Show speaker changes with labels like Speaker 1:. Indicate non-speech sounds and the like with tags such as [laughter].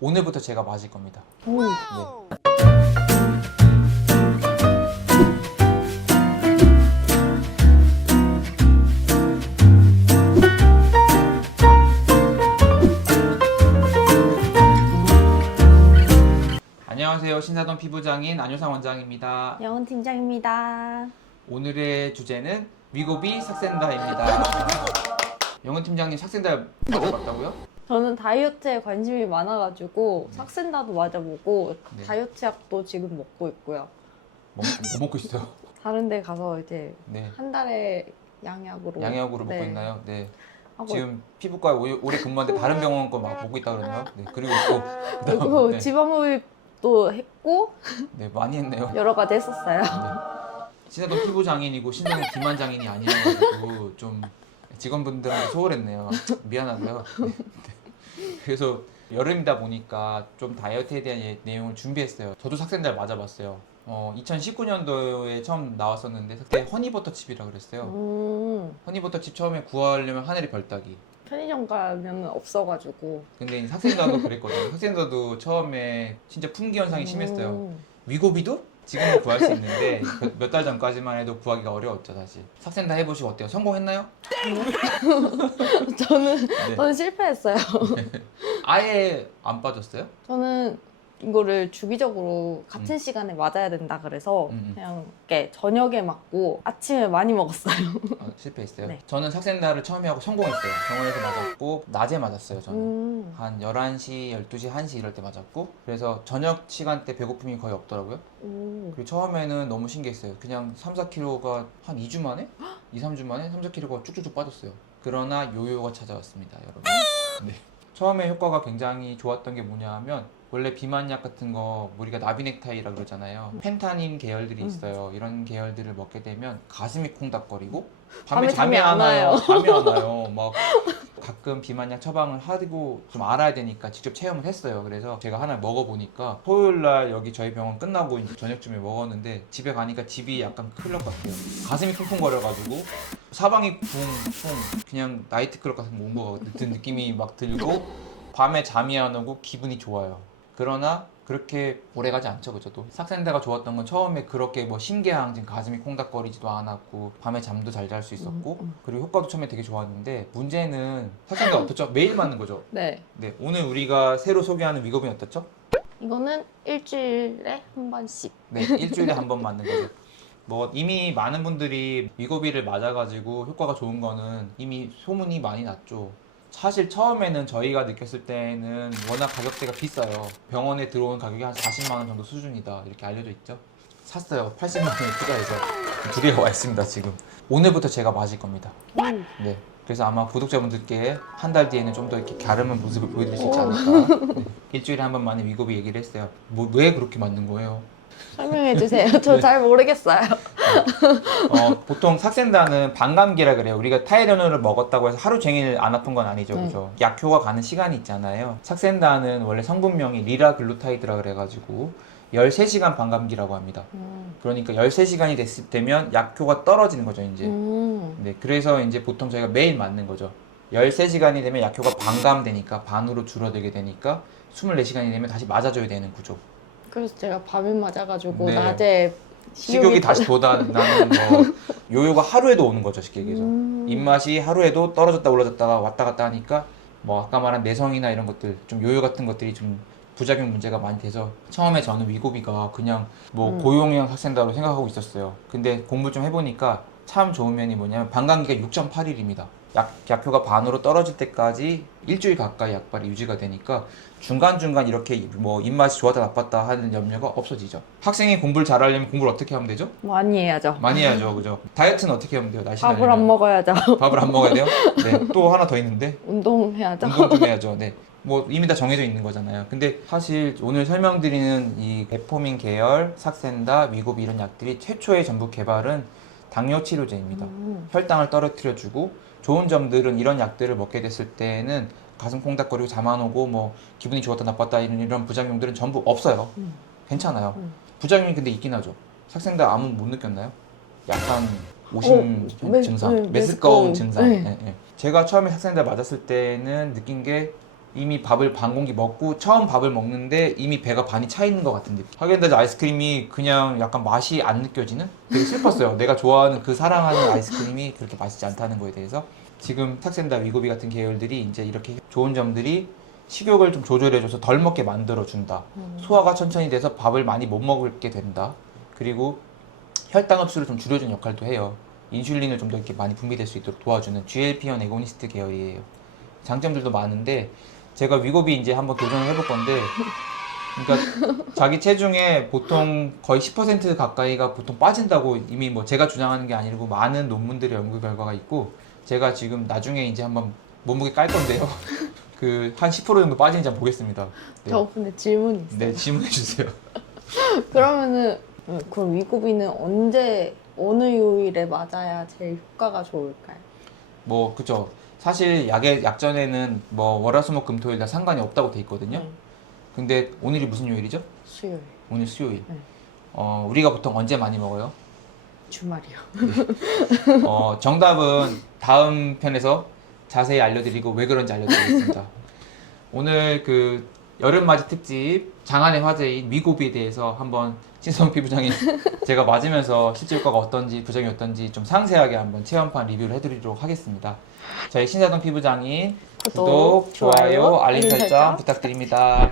Speaker 1: 오늘부터 제가 맞을 겁니다.
Speaker 2: 오.
Speaker 1: 네. 안녕하세요. 신사동 피부장인 안효상 원장입니다.
Speaker 2: 영은 팀장입니다.
Speaker 1: 오늘의 주제는 위고비 삭센다입니다. 영은 팀장님 삭센다 맞았다고요?
Speaker 2: 저는 다이어트에 관심이 많아가지고
Speaker 1: 네.
Speaker 2: 삭센다도 맞아보고
Speaker 1: 네.
Speaker 2: 다이어트 약도 지금 먹고 있고요.
Speaker 1: 뭐, 뭐 먹고 있어요? [laughs]
Speaker 2: 다른 데 가서 이제
Speaker 1: 네.
Speaker 2: 한 달에 양약으로
Speaker 1: 양약으로 먹고
Speaker 2: 네.
Speaker 1: 있나요? 네.
Speaker 2: 하고
Speaker 1: 지금 피부과 오- 오래 근무하는데 다른 병원 거막 보고 있다 그러네요. 네. 그리고 또 [laughs]
Speaker 2: 그리고
Speaker 1: 네.
Speaker 2: 지방 흡입도 했고
Speaker 1: 네, 많이 했네요.
Speaker 2: 여러 가지 했었어요.
Speaker 1: 신사동 피부 장인이고 신동의 비만 장인이 아니어가지고 좀 직원분들한테 소홀했네요. 미안하고요. 네. 네. 그래서 여름이다 보니까 좀 다이어트에 대한 예- 내용을 준비했어요. 저도 삭센다를 맞아봤어요. 어, 2019년도에 처음 나왔었는데 그때 허니버터 칩이라 그랬어요.
Speaker 2: 음,
Speaker 1: 허니버터 칩 처음에 구하려면 하늘의 별 따기.
Speaker 2: 편의점 가면 없어가지고.
Speaker 1: 근데 삭센다도 그랬거든요. 삭센다도 처음에 진짜 품귀 현상이 심했어요.
Speaker 2: 음.
Speaker 1: 위고비도 지금은 구할 수 있는데 몇 달 전까지만 해도 구하기가 어려웠죠 사실. 삭센다 해보시고 어때요? 성공했나요? [laughs]
Speaker 2: 저는
Speaker 1: 네.
Speaker 2: 저는 실패했어요. [laughs]
Speaker 1: 아예 안 빠졌어요?
Speaker 2: 저는 이거를 주기적으로 같은 시간에 맞아야 된다 그래서
Speaker 1: 음, 음.
Speaker 2: 그냥 이렇게 저녁에 맞고 아침에 많이 먹었어요.
Speaker 1: 아, 실패했어요.
Speaker 2: 네.
Speaker 1: 저는 삭센다를 처음에 하고 성공했어요. 병원에서 맞았고 낮에 맞았어요 저는.
Speaker 2: 음.
Speaker 1: 한 11시, 12시, 1시 이럴 때 맞았고 그래서 저녁 시간대 배고픔이 거의 없더라고요.
Speaker 2: 오.
Speaker 1: 그리고 처음에는 너무 신기했어요. 그냥 3, 4kg가 한 2주 만에? 2, 3주 만에 3, 4kg가 쭉쭉쭉 빠졌어요. 그러나 요요가 찾아왔습니다, 여러분. 네. 처음에 효과가 굉장히 좋았던 게 뭐냐 하면 원래 비만약 같은 거 우리가 나비넥타이라 그러잖아요. 펜타닌 계열들이
Speaker 2: 음.
Speaker 1: 있어요. 이런 계열들을 먹게 되면 가슴이 콩닥거리고
Speaker 2: 밤에
Speaker 1: 밤에 잠이
Speaker 2: 안안 와요.
Speaker 1: 잠이 안 와요. [laughs] 막 가끔 비만약 처방을 하고 좀 알아야 되니까 직접 체험을 했어요. 그래서 제가 하나 먹어보니까 토요일 날 여기 저희 병원 끝나고 이제 저녁쯤에 먹었는데 집에 가니까 집이 약간 클럽 같아요. 가슴이 쿵쿵거려가지고 사방이 붕붕 그냥 나이트클럽 같은 거온것 같은 느낌이 막 들고 밤에 잠이 안 오고 기분이 좋아요. 그러나 그렇게 오래 가지 않죠, 그죠? 또 삭센다가 좋았던 건 처음에 그렇게 뭐 심계항진 가슴이 콩닥거리지도 않았고 밤에 잠도 잘 잘 수 있었고
Speaker 2: 음, 음.
Speaker 1: 그리고 효과도 처음에 되게 좋았는데 문제는 삭센다 [laughs] 어떻죠? 매일 맞는 거죠.
Speaker 2: 네.
Speaker 1: 네, 오늘 우리가 새로 소개하는 위고빈 어떻죠?
Speaker 2: 이거는 일주일에 한 번씩.
Speaker 1: 네, 일주일에 한 번 맞는 거죠. 뭐 이미 많은 분들이 위고비를 맞아가지고 효과가 좋은 거는 이미 소문이 많이 났죠. 사실 처음에는 저희가 느꼈을 때는 워낙 가격대가 비싸요. 병원에 들어온 가격이 한 40만 원 정도 수준이다 이렇게 알려져 있죠. 샀어요. 80만 원에 투자해서 두 개가 와 있습니다 지금. 오늘부터 제가 맞을 겁니다.
Speaker 2: 음.
Speaker 1: 네. 그래서 아마 구독자분들께 한 달 뒤에는 좀 더 이렇게 갸름한 모습을 보여드릴 수 있지 않을까. 네. 일주일에 한 번 만에 위고비 얘기를 했어요. 뭐, 왜 그렇게 맞는 거예요?
Speaker 2: 설명해 주세요. [laughs] 저
Speaker 1: 네.
Speaker 2: 잘 모르겠어요.
Speaker 1: 어, 보통 삭센다는 반감기라 그래요. 우리가 타이레놀을 먹었다고 해서 하루 종일 안 아픈 건 아니죠.
Speaker 2: 네.
Speaker 1: 그죠? 약효가 가는 시간이 있잖아요. 삭센다는 원래 성분명이 리라글루타이드라 그래가지고 13시간 반감기라고 합니다.
Speaker 2: 음.
Speaker 1: 그러니까 13시간이 됐을 때면 약효가 떨어지는 거죠, 이제.
Speaker 2: 음.
Speaker 1: 네, 그래서 이제 보통 저희가 매일 맞는 거죠. 13시간이 되면 약효가 반감되니까 반으로 줄어들게 되니까 24시간이 되면 다시 맞아줘야 되는 구조.
Speaker 2: 그래서 제가 밤에 맞아가지고
Speaker 1: 네.
Speaker 2: 낮에
Speaker 1: 식욕이 다시 돋아나는 뭐 [laughs] 요요가 하루에도 오는 거죠, 쉽게 얘기해서.
Speaker 2: 음.
Speaker 1: 입맛이 하루에도 떨어졌다 올라졌다가 왔다 갔다 하니까 뭐 아까 말한 내성이나 이런 것들 좀 요요 같은 것들이 좀 부작용 문제가 많이 돼서 처음에 저는 위고비가 그냥 뭐
Speaker 2: 음.
Speaker 1: 고용량 삭센다로 생각하고 있었어요. 근데 공부 좀 해보니까 참 좋은 면이 뭐냐면 반감기가 6.8일입니다. 약, 약효가 반으로 떨어질 때까지 일주일 가까이 약발이 유지가 되니까 중간중간 이렇게 뭐 입맛이 좋았다 나빴다 하는 염려가 없어지죠. 학생이 공부를 잘하려면 공부를 어떻게 하면 되죠?
Speaker 2: 많이 해야죠.
Speaker 1: 많이 해야죠, 그죠? 다이어트는 어떻게 하면 돼요? 날씨
Speaker 2: 밥을 안 먹어야죠.
Speaker 1: 밥을 안 먹어야 돼요? 네. [laughs] 또 하나 더 있는데
Speaker 2: 운동해야죠.
Speaker 1: 운동 좀 [laughs] 해야죠. 네. 뭐 이미 다 정해져 있는 거잖아요. 근데 사실 오늘 설명드리는 이 베포민 계열, 삭센다, 위고비 이런 약들이 최초의 전부 개발은 당뇨 치료제입니다.
Speaker 2: 음.
Speaker 1: 혈당을 떨어뜨려주고 좋은 점들은 이런 약들을 먹게 됐을 때는 가슴 콩닥거리고 잠안 오고 뭐 기분이 좋았다 나빴다 이런 이런 부작용들은 전부 없어요.
Speaker 2: 음.
Speaker 1: 괜찮아요.
Speaker 2: 음.
Speaker 1: 부작용이 근데 있긴 하죠. 삭센다 아무 못 느꼈나요? 약간 오심
Speaker 2: 어, 메-
Speaker 1: 증상,
Speaker 2: 네,
Speaker 1: 메스꺼운
Speaker 2: 메스꺼운.
Speaker 1: 증상.
Speaker 2: 네.
Speaker 1: 예, 예. 제가 처음에 삭센다 맞았을 때는 느낀 게 이미 밥을 반 공기 먹고 처음 밥을 먹는데 이미 배가 반이 차 있는 것 같은 느낌. 하겐다즈 아이스크림이 그냥 약간 맛이 안 느껴지는? 되게 슬펐어요. 내가 좋아하는 그 사랑하는 아이스크림이 그렇게 맛있지 않다는 거에 대해서 지금 탁센다 위고비 같은 계열들이 이제 이렇게 좋은 점들이 식욕을 좀 조절해줘서 덜 먹게 만들어준다. 소화가 천천히 돼서 밥을 많이 못 먹게 된다. 그리고 혈당 흡수를 좀 줄여주는 역할도 해요. 인슐린을 좀 더 이렇게 많이 분비될 수 있도록 도와주는 GLP-1 에고니스트 계열이에요. 장점들도 많은데 제가 위고비 이제 한번 도전을 해볼 건데 그러니까 자기 체중의 보통 거의 10% 가까이가 보통 빠진다고 이미 뭐 제가 주장하는 게 아니고 많은 논문들의 연구 결과가 있고 제가 지금 나중에 이제 한번 몸무게 깔 건데요. [laughs] 그 한 10% 정도 빠지는지 한번 보겠습니다. 네.
Speaker 2: 저 근데 질문이 있어요.
Speaker 1: 네, 질문해 주세요. [laughs]
Speaker 2: 그러면은 음, 그럼 위고비는 언제 어느 요일에 맞아야 제일 효과가 좋을까요?
Speaker 1: 뭐 그죠. 사실 약의 약전에는 뭐 월화수목금토일 다 상관이 없다고 돼 있거든요.
Speaker 2: 음,
Speaker 1: 근데 오늘이 무슨 요일이죠?
Speaker 2: 수요일,
Speaker 1: 오늘 수요일.
Speaker 2: 네.
Speaker 1: 어, 우리가 보통 언제 많이 먹어요?
Speaker 2: 주말이요.
Speaker 1: 어, 정답은 다음 편에서 자세히 알려드리고 왜 그런지 알려드리겠습니다. [laughs] 오늘 그 여름맞이 특집 장안의 화제인 위고비에 대해서 한번 신성 피부장님 [laughs] 제가 맞으면서 실제 효과가 어떤지 부작용이 어떤지 좀 상세하게 한번 체험판 리뷰를 해드리도록 하겠습니다. 저희 신사동 피부장인 구독, 좋아요, 알림 설정 부탁드립니다.